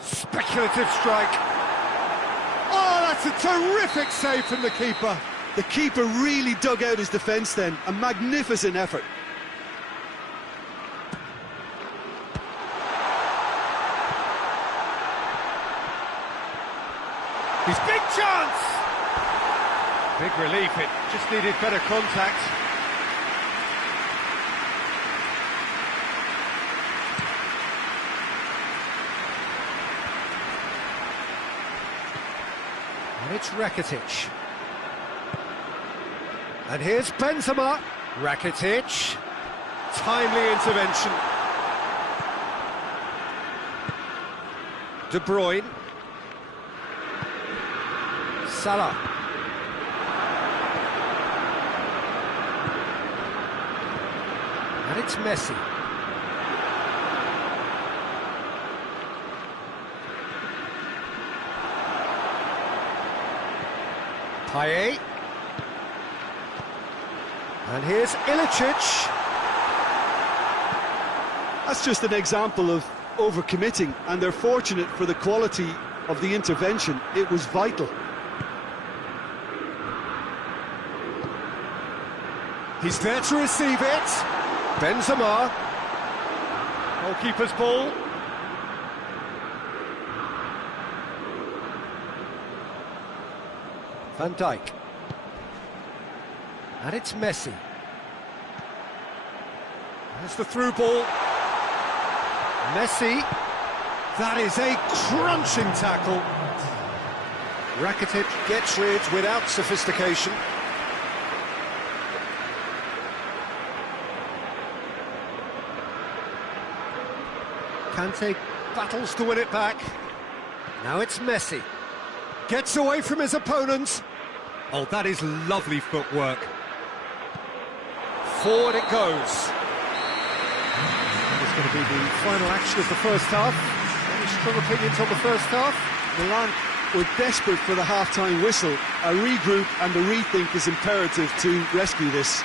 Speculative strike. Oh, that's a terrific save from the keeper. The keeper really dug out his defence then. A magnificent effort. His big chance! Big relief, it just needed better contact. And it's Rakitic. And here's Benzema. Rakitic. Timely intervention. De Bruyne. Salah. And it's Messi. Payet. And here's Ilicic. That's just an example of overcommitting, and they're fortunate for the quality of the intervention. It was vital. He's there to receive it. Benzema. Goalkeeper's ball. Van Dijk. And it's Messi. There's the through ball. Messi. That is a crunching tackle. Rakitic gets rid without sophistication. Kante battles to win it back. Now it's Messi. Gets away from his opponents. Oh, that is lovely footwork. Forward it goes. It's going to be the final action of the first half. Any strong opinions on the first half? Milan were desperate for the half-time whistle. A regroup and a rethink is imperative to rescue this.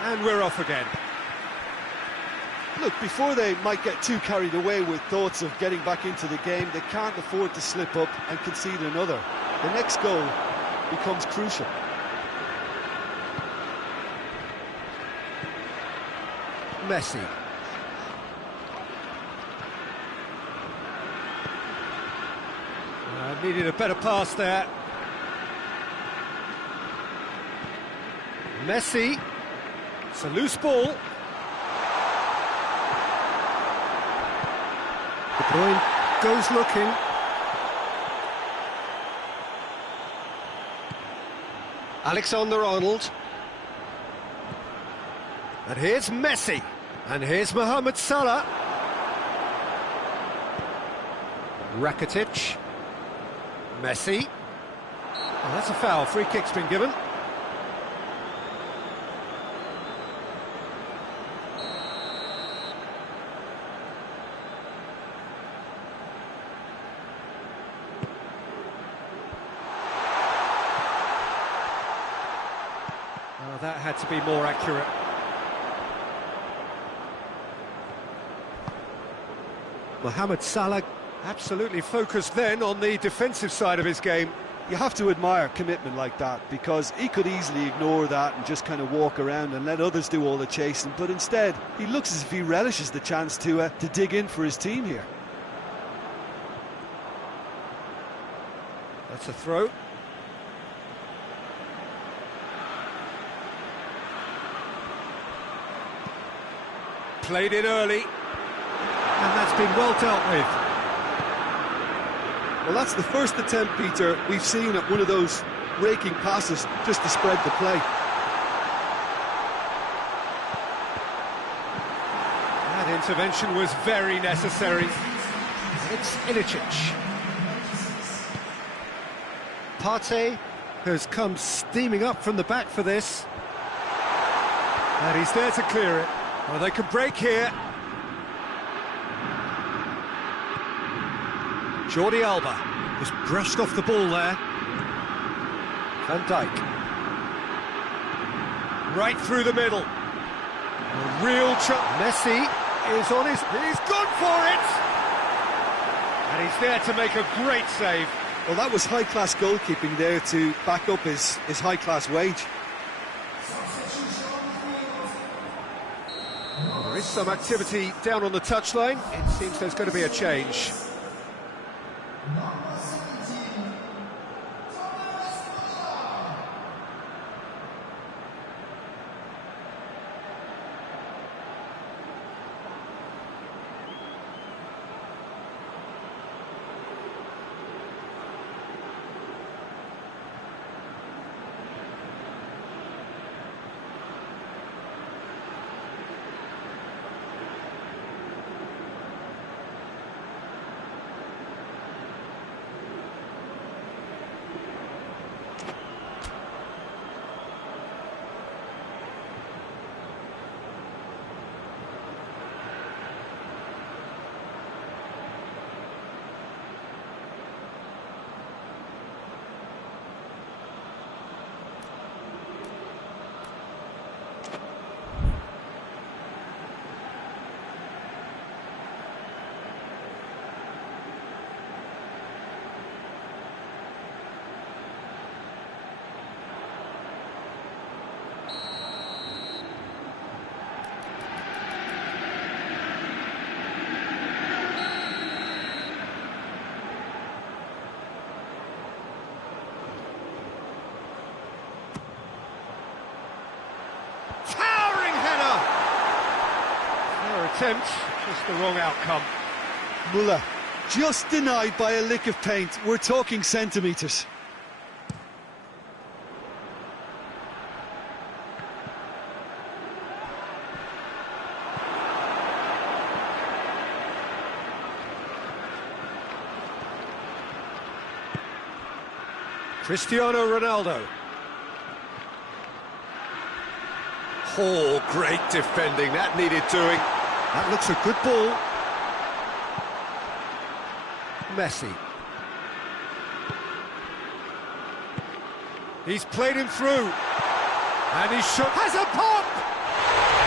And we're off again. Look, before they might get too carried away with thoughts of getting back into the game, they can't afford to slip up and concede another. The next goal becomes crucial. Messi. Needed a better pass there. Messi. It's a loose ball. De Bruyne goes looking. Alexander-Arnold. And here's Messi. And here's Mohamed Salah. Rakitic. Messi. Oh, that's a foul. Free kick's been given. Oh, that had to be more accurate. Mohamed Salah absolutely focused then on the defensive side of his game. You have to admire commitment like that, because he could easily ignore that and just kind of walk around and let others do all the chasing, but instead he looks as if he relishes the chance to dig in for his team here. That's a throw. Played it early. And that's been well dealt with. Well, that's the first attempt, Peter, we've seen at one of those raking passes just to spread the play. That intervention was very necessary. It's Ilicic. Partey has come steaming up from the back for this. And he's there to clear it. Well, they can break here. Jordi Alba just brushed off the ball there. Van Dijk. Right through the middle. A real Messi is on his... He's gone for it! And he's there to make a great save. Well, that was high-class goalkeeping there to back up his high-class wage. There is some activity down on the touchline. It seems there's going to be a change. Attempt, just the wrong outcome. Muller, just denied by a lick of paint. We're talking centimetres. Cristiano Ronaldo. Oh, great defending, that needed doing. That looks a good ball. Messi. He's played him through. And he has a pop!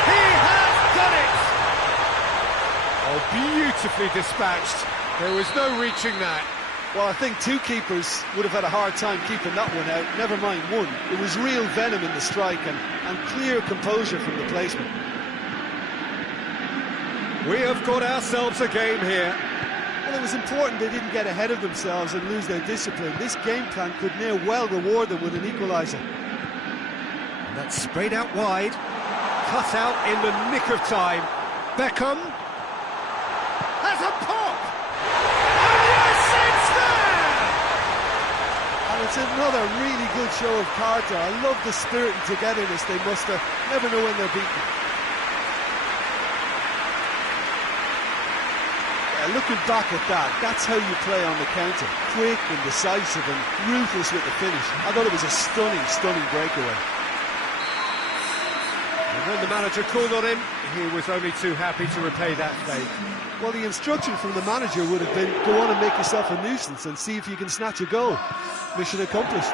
He has done it! Oh, beautifully dispatched. There was no reaching that. Well, I think two keepers would have had a hard time keeping that one out, never mind one. It was real venom in the strike and clear composure from the placement. We have got ourselves a game here. Well, it was important they didn't get ahead of themselves and lose their discipline. This game plan could near well reward them with an equaliser. And that's sprayed out wide, cut out in the nick of time. Beckham has a pop! And yes, it's there! And it's another really good show of character. I love the spirit and togetherness they muster. Never know when they're beaten. Looking back at that, that's how you play on the counter. Quick and decisive and ruthless with the finish. I thought it was a stunning breakaway. And when the manager called on him, he was only too happy to repay that favour. Well, the instruction from the manager would have been, go on and make yourself a nuisance and see if you can snatch a goal. Mission accomplished.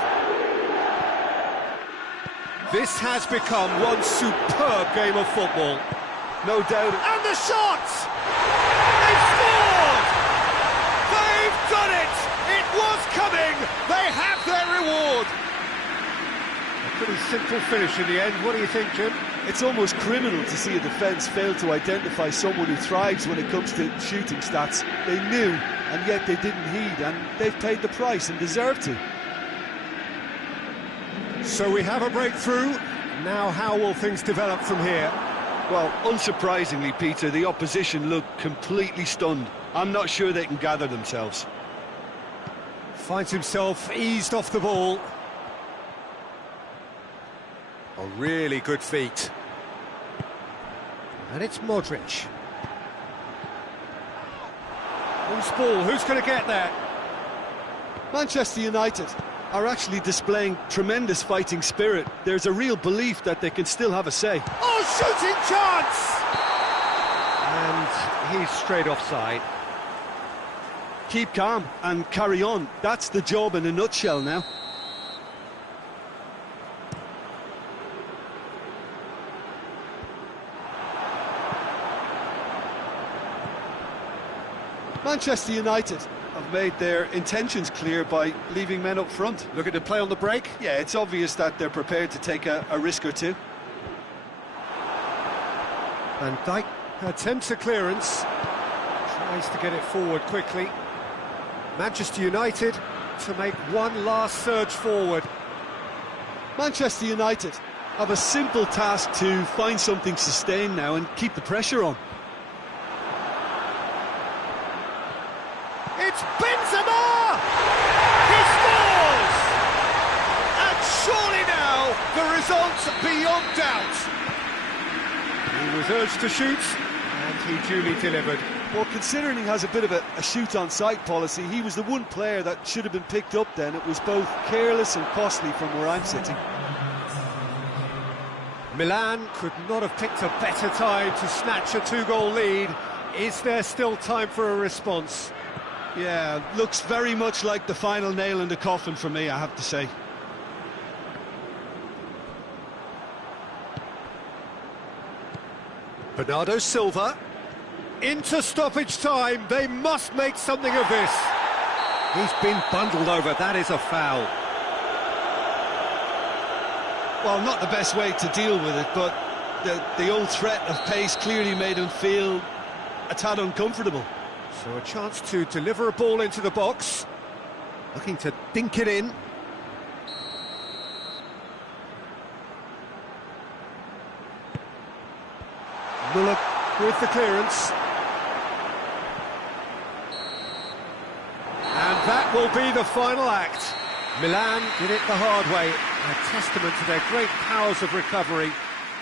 This has become one superb game of football. No doubt. And the shots! They've scored! They've done it! It was coming! They have their reward! A pretty simple finish in the end. What do you think, Jim? It's almost criminal to see a defence fail to identify someone who thrives when it comes to shooting stats. They knew, and yet they didn't heed, and they've paid the price and deserve to. So we have a breakthrough. Now how will things develop from here? Well, unsurprisingly, Peter, the opposition look completely stunned. I'm not sure they can gather themselves. Finds himself eased off the ball. A really good feat. And it's Modric. Loose ball, who's going to get there? Manchester United are actually displaying tremendous fighting spirit. There's a real belief that they can still have a say. Oh, shooting chance! And he's straight offside. Keep calm and carry on. That's the job in a nutshell now. Manchester United have made their intentions clear by leaving men up front. Looking to play on the break. Yeah, it's obvious that they're prepared to take a risk or two. Van Dijk attempts a clearance. Tries to get it forward quickly. Manchester United to make one last surge forward. Manchester United have a simple task to find something sustained now and keep the pressure on. It's Benzema! He scores! And surely now the result's beyond doubt. He was urged to shoot, and he duly delivered. Well, considering he has a bit of a shoot-on-sight policy, he was the one player that should have been picked up then. It was both careless and costly from where I'm sitting. Milan could not have picked a better time to snatch a two-goal lead. Is there still time for a response? Yeah, looks very much like the final nail in the coffin for me, I have to say. Bernardo Silva. Into stoppage time. They must make something of this. He's been bundled over. That is a foul. Well, not the best way to deal with it, but the old threat of pace clearly made him feel a tad uncomfortable. So a chance to deliver a ball into the box. Looking to dink it in. Muller with the clearance. And that will be the final act. Milan did it the hard way. A testament to their great powers of recovery.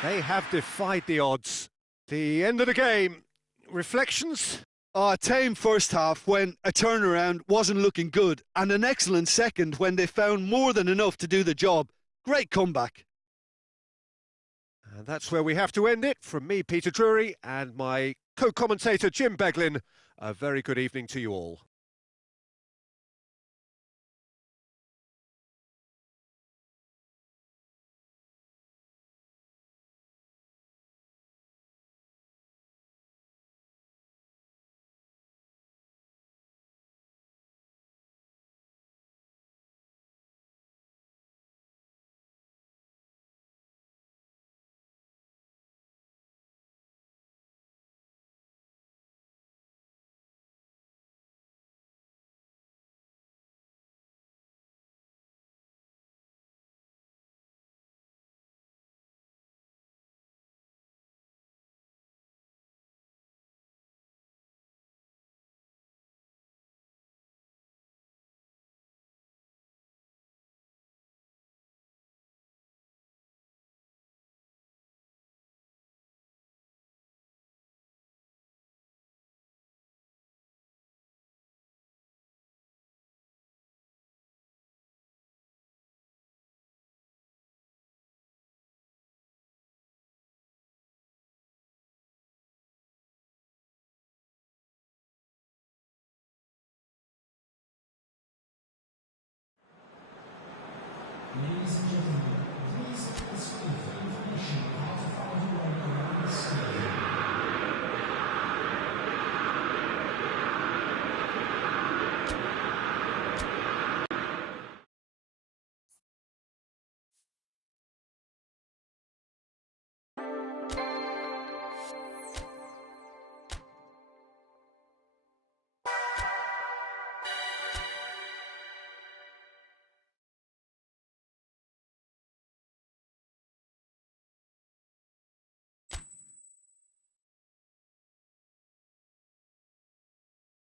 They have defied the odds. The end of the game. Reflections? A tame first half when a turnaround wasn't looking good, and an excellent second when they found more than enough to do the job. Great comeback. And that's where we have to end it. From me, Peter Drury, and my co-commentator, Jim Beglin. A very good evening to you all. Ladies and gentlemen,